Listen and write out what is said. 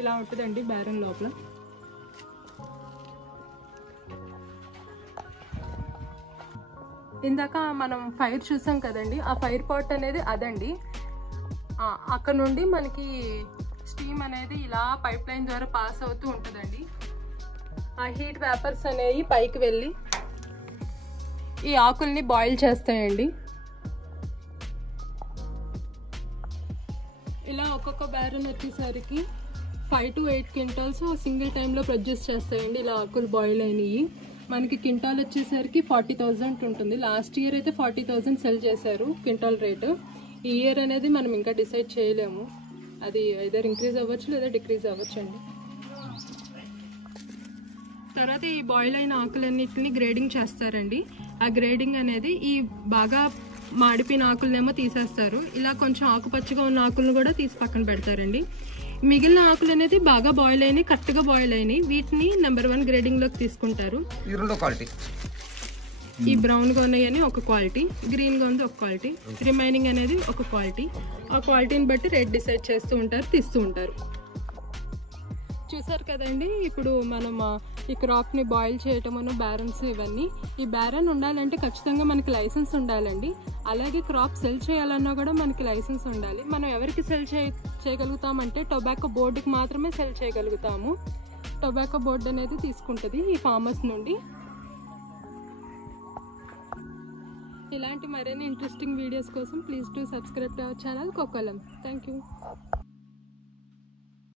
ఇలా ఉంటుందండి బ్యారన్ లోపల. ఇందాక మనం ఫైర్ చూసాం కదండి, ఆ ఫైర్ పాట్ అనేది అదండి. అక్కడ నుండి మనకి స్టీమ్ అనేది ఇలా పైప్ లైన్ ద్వారా పాస్ అవుతూ ఉంటుందండి. ఆ హీట్ వేపర్స్ అనేవి పైకి వెళ్ళి ఈ ఆకుల్ని బాయిల్ చేస్తాయండి. ఇలా ఒక్కొక్క బ్యారన్ వచ్చేసరికి 5 to 8 క్వింటాల్స్ సింగిల్ టైంలో ప్రొడ్యూస్ చేస్తాయండి. ఇలా ఆకులు బాయిల్ అయినాయి. మనకి క్వింటాల్ వచ్చేసరికి 40,000 ఉంటుంది. లాస్ట్ ఇయర్ అయితే 40,000 సెల్ చేశారు క్వింటాల్ రేటు. ఈ ఇయర్ అనేది మనం ఇంకా డిసైడ్ చేయలేము, అది ఐదర్ ఇంక్రీజ్ అవ్వచ్చు లేదా డిక్రీజ్ అవ్వచ్చు అండి. తర్వాత ఈ బాయిల్ అయిన ఆకులన్నిటిని గ్రేడింగ్ చేస్తారండి. ఆ గ్రేడింగ్ అనేది ఈ బాగా మాడిపోయిన ఆకులనేమో తీసేస్తారు. ఇలా కొంచెం ఆకుపచ్చగా ఉన్న ఆకులను కూడా తీసి పక్కన పెడతారండి. మిగిలిన ఆకులు అనేది బాగా బాయిల్ అయినాయి, కరెక్ట్గా బాయిల్ అయినాయి. వీటిని నెంబర్ 1 గ్రేడింగ్లోకి తీసుకుంటారు. ఈ బ్రౌన్గా ఉన్నాయని ఒక క్వాలిటీ, గ్రీన్గా ఉంది ఒక క్వాలిటీ, రిమైనింగ్ అనేది ఒక క్వాలిటీ. ఆ క్వాలిటీని బట్టి రేట్ డిసైడ్ చేస్తూ ఉంటారు, తీస్తూ ఉంటారు. చూసారు కదండి, ఇప్పుడు మనం ఈ క్రాప్ని బాయిల్ చేయటమును బ్యారన్స్ ఇవన్నీ. ఈ బ్యారన్ ఉండాలంటే ఖచ్చితంగా మనకి లైసెన్స్ ఉండాలండి. అలాగే క్రాప్ సెల్ చేయాలన్నా కూడా మనకి లైసెన్స్ ఉండాలి. మనం ఎవరికి సెల్ చేయగలుగుతామంటే టొబాకో బోర్డుకి మాత్రమే సెల్ చేయగలుగుతాము. టొబాకో బోర్డు అనేది తీసుకుంటుంది ఈ ఫార్మర్స్ నుండి. ఇలాంటి మరిన్ని ఇంట్రెస్టింగ్ వీడియోస్ కోసం please to subscribe to our channel కోకోలం. Thank you.